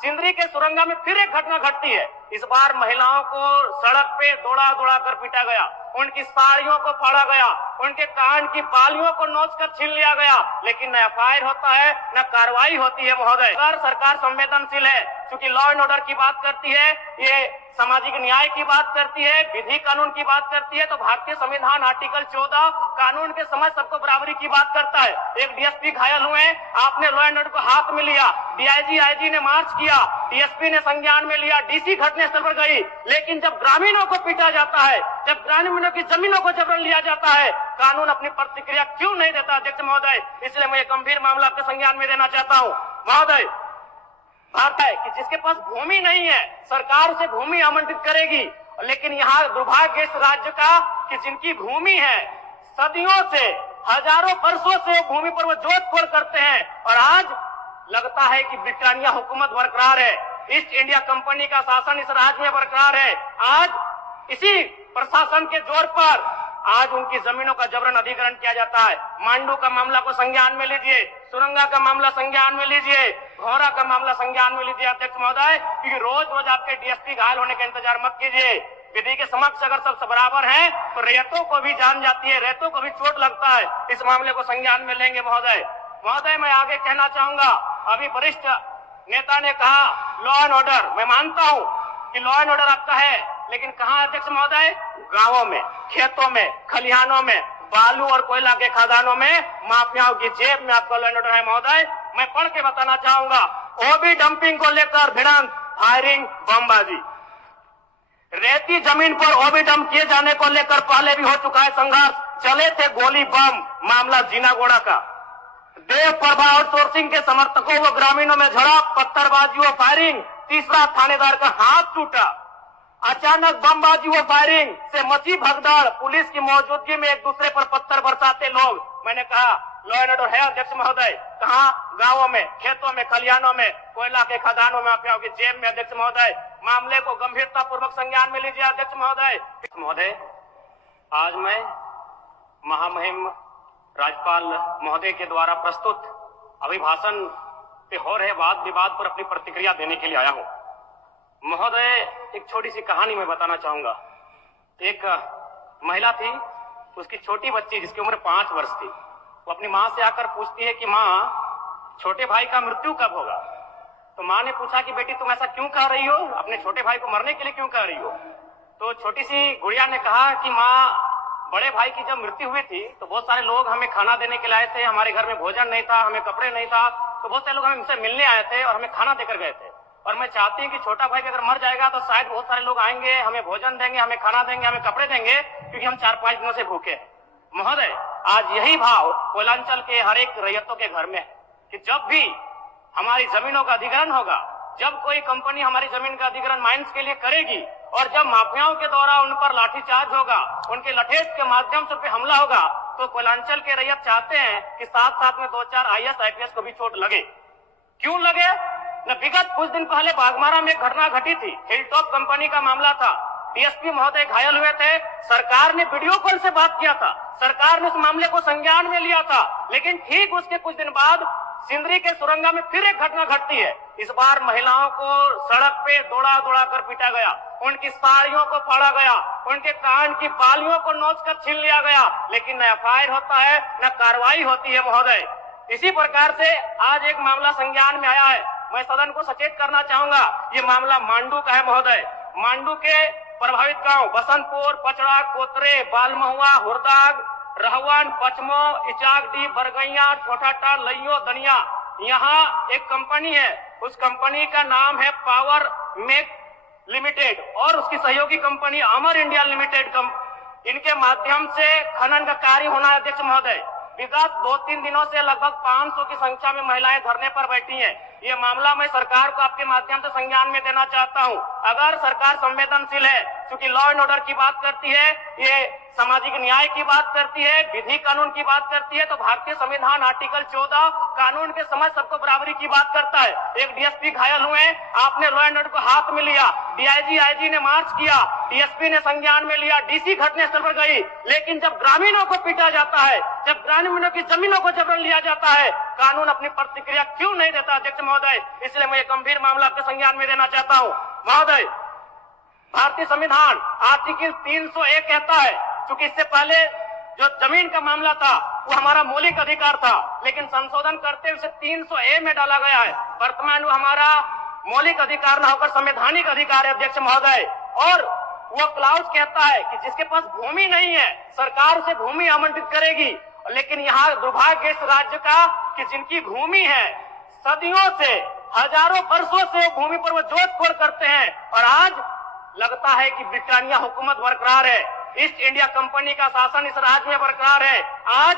सिंदरी के सुरंगा में फिर एक घटना घटती है। इस बार महिलाओं को सड़क पे दौड़ा दौड़ा कर पीटा गया, उनकी साड़ियों को फाड़ा गया, उनके कान की बालियों को नोच कर छीन लिया गया, लेकिन न एफआईआर होता है न कार्रवाई होती है। महोदय, अगर सरकार संवेदनशील है, क्योंकि लॉ एंड ऑर्डर की बात करती है, ये सामाजिक न्याय की बात करती है, विधि कानून की बात करती है, तो भारतीय संविधान आर्टिकल 14 कानून के समझ सबको बराबरी की बात करता है। एक डीएसपी घायल हुए, आपने लॉ एंड ऑर्डर को हाथ में लिया, डीआईजी आईजी ने मार्च किया, डीएसपी ने संज्ञान में लिया, डीसी घटनास्थल पर गई, लेकिन जब ग्रामीणों को पीटा जाता है, जब ग्रामीणों की जमीनों को जबरन लिया जाता है, कानून अपनी प्रतिक्रिया क्यों नहीं देता? अध्यक्ष महोदय, इसलिए मैं गंभीर मामला आपके संज्ञान में देना चाहता हूँ। महोदय, बात है कि जिसके पास भूमि नहीं है, सरकार उसे भूमि आवंटित करेगी, लेकिन यहाँ दुर्भाग्य इस राज्य का कि जिनकी भूमि है, सदियों से, हजारों वर्षों से भूमि पर वो जोत-खोड़ करते हैं, और आज लगता है कि ब्रिटानिया हुकूमत बरकरार है, ईस्ट इंडिया कंपनी का शासन इस राज्य में बरकरार है। आज इसी प्रशासन के जोर पर आज उनकी जमीनों का जबरन अधिग्रहण किया जाता है। मांडू का मामला को संज्ञान में लीजिए, सुरंगा का मामला संज्ञान में लीजिए, घोरा का मामला संज्ञान में लीजिए अध्यक्ष महोदय, क्योंकि रोज रोज आपके डीएसपी घायल होने का इंतजार मत कीजिए। विधि के समक्ष अगर सब बराबर हैं, तो रेतों को भी जान जाती है, रेतों को भी चोट लगता है। इस मामले को संज्ञान में लेंगे महोदय। महोदय, मैं आगे कहना चाहूंगा, अभी वरिष्ठ नेता ने कहा लॉ एंड ऑर्डर, मैं मानता हूं कि लॉ एंड ऑर्डर आपका है, लेकिन कहां अध्यक्ष महोदय? गांवों में, खेतों में, खलिहानों में, बालू और कोयला के खदानों में, माफियाओं की जेब में आपका लॉ एंड ऑर्डर है। महोदय, मैं पढ़ के बताना चाहूंगा, ओबी डंपिंग को लेकर भिड़ंत, फायरिंग, बमबाजी, रेती जमीन पर ओबी डंप किए जाने को लेकर पहले भी हो चुका है संघर्ष, चले थे गोली बम, मामला जीनागोड़ा का, देव प्रभा आउटसोर्सिंग के समर्थकों व ग्रामीणों में झड़प, पत्थरबाजी व फायरिंग, तीसरा थानेदार का हाथ टूटा, अचानक बमबाजी व फायरिंग से मची भगदड़, पुलिस की मौजूदगी में एक दूसरे पर पत्थर बरसाते लोग। मैंने कहा लॉ एंड ऑर्डर है अध्यक्ष महोदय, कहां? गांवों में, खेतों में, खलिहानों में, कोयला के खदानों में, माफियाओं की जेब में। अध्यक्ष महोदय, मामले को गंभीरता पूर्वक संज्ञान में लीजिए अध्यक्ष महोदय। महोदय, आज मैं महामहिम राज्यपाल महोदय के द्वारा प्रस्तुत अभिभाषण पे हो रहे वाद विवाद पर अपनी प्रतिक्रिया देने के लिए आया हूं। महोदय, एक छोटी सी कहानी मैं बताना चाहूंगा। एक महिला थी, उसकी छोटी बच्ची जिसकी उम्र 5 वर्ष थी, वो अपनी माँ से आकर पूछती है कि माँ, छोटे भाई का मृत्यु कब होगा? तो माँ ने पूछा कि बेटी तुम ऐसा क्यों कह रही हो, अपने छोटे भाई को मरने के लिए क्यों कह रही हो? तो छोटी सी गुड़िया ने कहा कि माँ, बड़े भाई की जब मृत्यु हुई थी तो बहुत सारे लोग हमें खाना देने के लिए आए थे, हमारे घर में भोजन नहीं था, हमें कपड़े नहीं था, तो बहुत सारे लोग हमसे मिलने आए थे और हमें खाना देकर गए थे, और मैं चाहती हूँ कि छोटा भाई अगर मर जाएगा तो शायद बहुत सारे लोग आएंगे, हमें भोजन देंगे, हमें खाना देंगे, हमें कपड़े देंगे, क्योंकि हम 4-5 दिनों से भूखे हैं। महोदय, आज यही भाव कोयलांचल के हर एक रैयतों के घर में है कि जब भी हमारी जमीनों का अधिग्रहण होगा, जब कोई कंपनी हमारी जमीन का अधिग्रहण माइंस के लिए करेगी, और जब माफियाओं के द्वारा उन पर लाठीचार्ज होगा, उनके लठेज के माध्यम से हमला होगा, तो कोयलांचल के रैयत चाहते हैं कि साथ साथ में 2-4 IAS IPS को भी चोट लगे। क्यों लगे? न विगत कुछ दिन पहले बाघमारा में एक घटना घटी थी, हिलटॉप कंपनी का मामला था, डीएसपी महोदय घायल हुए थे, सरकार ने वीडियो कॉल से बात किया था, सरकार ने उस मामले को संज्ञान में लिया था, लेकिन ठीक उसके कुछ दिन बाद सिंदरी के सुरंगा में फिर एक घटना घटती है। इस बार महिलाओं को सड़क पे दौड़ा दौड़ा कर पीटा गया, उनकी साड़ियों को फाड़ा गया, उनके कान की बालियों को नोच कर छीन लिया गया, लेकिन न एफआईआर होता है न कार्रवाई होती है। महोदय, इसी प्रकार से आज एक मामला संज्ञान में आया है, मैं सदन को सचेत करना चाहूंगा, ये मामला मांडू का है। महोदय, मांडू के प्रभावित गांव बसंतपुर, पचड़ा, कोतरे, बालमहुआ, हुरदाग, रहवन, पचमो, इचाकडी, बरगैया, छोटाटा, लइयो, दनिया, यहाँ एक कंपनी है, उस कंपनी का नाम है पावर मेक लिमिटेड, और उसकी सहयोगी कंपनी अमर इंडिया लिमिटेड। इनके माध्यम से खनन का कार्य होना है। अध्यक्ष महोदय, विगत 2-3 दिनों से लगभग 500 की संख्या में महिलाएं धरने पर बैठी हैं। ये मामला मैं सरकार को आपके माध्यम से संज्ञान में देना चाहता हूं। अगर सरकार संवेदनशील है, क्योंकि लॉ एंड ऑर्डर की बात करती है, ये सामाजिक न्याय की बात करती है, विधि कानून की बात करती है, तो भारतीय संविधान आर्टिकल 14 कानून के समझ सबको बराबरी की बात करता है। एक डीएसपी घायल हुए, आपने लॉ एंड ऑर्डर को हाथ में लिया, डीआईजी आईजी ने मार्च किया, डीएसपी ने संज्ञान में लिया, डीसी घटनास्थल पर गई, लेकिन जब ग्रामीणों को पीटा जाता है, जब ग्रामीणों की जमीनों को जबरन लिया जाता है, कानून अपनी प्रतिक्रिया क्यों नहीं देता अध्यक्ष महोदय? इसलिए मैं ये गंभीर मामला आपके संज्ञान में देना चाहता हूँ महोदय। भारतीय संविधान आर्टिकल 301 कहता है, क्योंकि इससे पहले जो जमीन का मामला था वो हमारा मौलिक अधिकार था, लेकिन संशोधन करते हुए 300A में डाला गया है। वर्तमान वो हमारा मौलिक अधिकार न होकर संवैधानिक अधिकार है अध्यक्ष महोदय। और वो क्लाउज कहता है कि जिसके पास भूमि नहीं है सरकार उसे भूमि आवंटित करेगी, लेकिन यहाँ दुर्भाग्य इस राज्य का कि जिनकी भूमि है सदियों से हजारों वर्षों से भूमि पर वो जोत-खोड़ करते हैं, और आज लगता है कि ब्रिटानिया हुकूमत बरकरार है, ईस्ट इंडिया कंपनी का शासन इस राज्य में बरकरार है। आज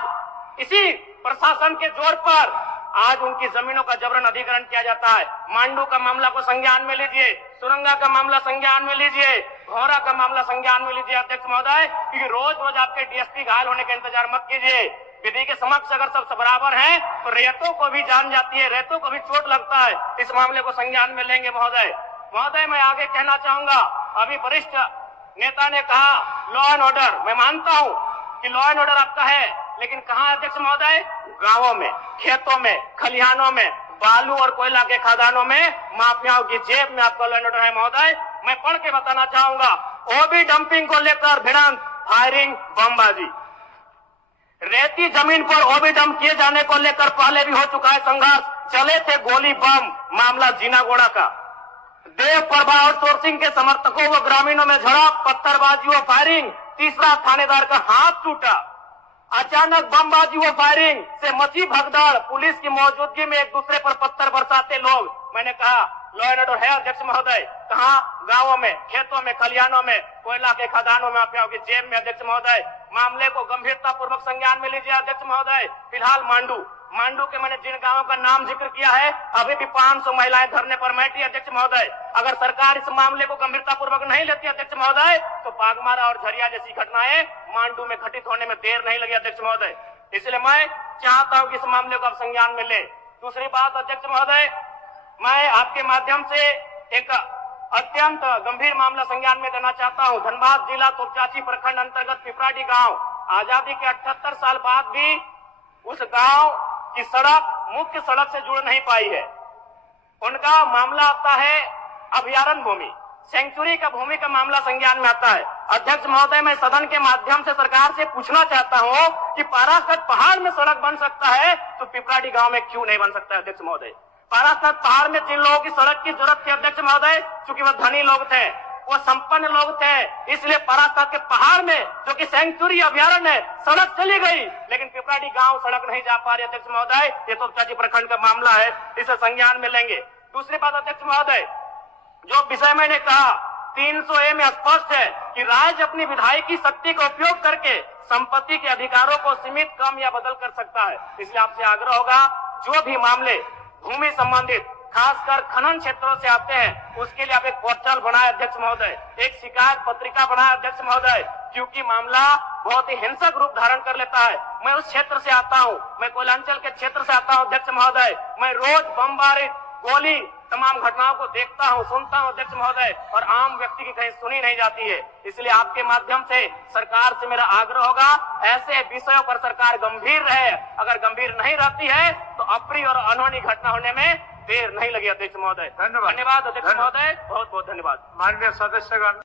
इसी प्रशासन के जोर पर आज उनकी जमीनों का जबरन अधिग्रहण किया जाता है। मांडू का मामला को संज्ञान में लीजिए, सुरंगा का मामला संज्ञान में लीजिए, घोरा का मामला संज्ञान में लीजिए अध्यक्ष महोदय, क्योंकि रोज रोज आपके डीएसपी घायल होने का इंतजार मत कीजिए। विधि के समक्ष अगर सब बराबर हैं तो रेतों को भी जान जाती है, रेतों को भी चोट लगता है। इस मामले को संज्ञान में लेंगे महोदय। महोदय मैं आगे कहना चाहूंगा, अभी वरिष्ठ नेता ने कहा लॉ एंड ऑर्डर, मैं मानता हूं कि लॉ एंड ऑर्डर आपका है, लेकिन कहां है अध्यक्ष महोदय? गांवों में, खेतों में, खलिहानों में, बालू और कोयला के खदानों में, माफियाओं की जेब में आपका लॉ एंड ऑर्डर है महोदय। मैं पढ़ के बताना चाहूंगा, ओबी डंपिंग को लेकर भिड़ंत, फायरिंग, बमबाजी। रेती जमीन पर ओबी डंप किए जाने को लेकर पहले भी हो चुका है संघर्ष, चले थे गोली बम, मामला जीनागोड़ा का। देव प्रभा आउटसोर्सिंग के समर्थकों व ग्रामीणों में झड़प, पत्थरबाजी व फायरिंग, तीसरा थानेदार का हाथ टूटा। अचानक बमबाजी व फायरिंग से मची भगदड़, पुलिस की मौजूदगी में एक दूसरे पर पत्थर बरसाते लोग। मैंने कहा लॉ एंड ऑर्डर है अध्यक्ष महोदय, कहां? गांवों में, खेतों में, खलिहानों में, कोयला के खदानों में, माफियाओं की जेब में अध्यक्ष महोदय। मामले को गंभीरता पूर्वक संज्ञान में लीजिए अध्यक्ष महोदय। फिलहाल मांडू के मैंने जिन गांवों का नाम जिक्र किया है, अभी भी 500 महिलाएं धरने पर बैठी अध्यक्ष महोदय। अगर सरकार इस मामले को गंभीरता पूर्वक नहीं लेती अध्यक्ष महोदय, तो बागमारा और झरिया जैसी घटनाएं मांडू में घटित होने में देर नहीं लगी अध्यक्ष महोदय। इसलिए मैं चाहता हूं कि इस मामले को आप संज्ञान में ले। दूसरी बात अध्यक्ष महोदय, मैं आपके माध्यम से एक अत्यंत गंभीर मामला संज्ञान में देना चाहता हूं। धनबाद जिला तोपचाची प्रखंड अंतर्गत पिपराडी गांव, आजादी के 78 साल बाद भी उस गांव की सड़क मुख्य सड़क से जुड़ नहीं पाई है। उनका मामला आता है अभयारण्य भूमि, सेंचुरी का भूमि का मामला संज्ञान में आता है। अध्यक्ष महोदय, मैं सदन के माध्यम से सरकार से पूछना चाहता हूं कि पारासत पहाड़ में सड़क बन सकता है तो पिपराडी गांव में क्यों नहीं बन सकता है अध्यक्ष महोदय? पारासत पहाड़ में जिन लोगों की सड़क की जरूरत थी अध्यक्ष महोदय, चूंकि वह धनी लोग थे, वो संपन्न लोग थे, इसलिए पारासत के पहाड़ में जो कि सेंचुरी अभयारण्य है सड़क चली गई, लेकिन पिपराडी गांव सड़क नहीं जा पा रही अध्यक्ष महोदय। ये तो तोपचाची प्रखंड का मामला है, इसे संज्ञान में लेंगे। दूसरी बात अध्यक्ष महोदय, जो विषय मैंने कहा 300A में स्पष्ट है कि राज्य अपनी विधायकी शक्ति का उपयोग करके संपत्ति के अधिकारों को सीमित, कम या बदल कर सकता है। इसलिए आपसे आग्रह होगा, जो भी मामले भूमि संबंधित खासकर खनन क्षेत्रों से आते हैं, उसके लिए आप एक पोर्टल बनाए अध्यक्ष महोदय, एक शिकायत पत्रिका बनाए अध्यक्ष महोदय, क्योंकि मामला बहुत ही हिंसक रूप धारण कर लेता है। मैं उस क्षेत्र से आता हूं, मैं कोयलांचल के क्षेत्र से आता हूं अध्यक्ष महोदय। मैं रोज बमबारी, गोली, तमाम घटनाओं को देखता हूं, सुनता हूं अध्यक्ष महोदय, और आम व्यक्ति की कहीं सुनी नहीं जाती है। इसलिए आपके माध्यम से सरकार से मेरा आग्रह होगा, ऐसे विषयों पर सरकार गंभीर रहे। अगर गंभीर नहीं रहती है तो अप्रिय और अनहोनी घटना होने में देर नहीं लगी अध्यक्ष महोदय। धन्यवाद अध्यक्ष महोदय, बहुत बहुत धन्यवाद। माननीय सदस्यगण।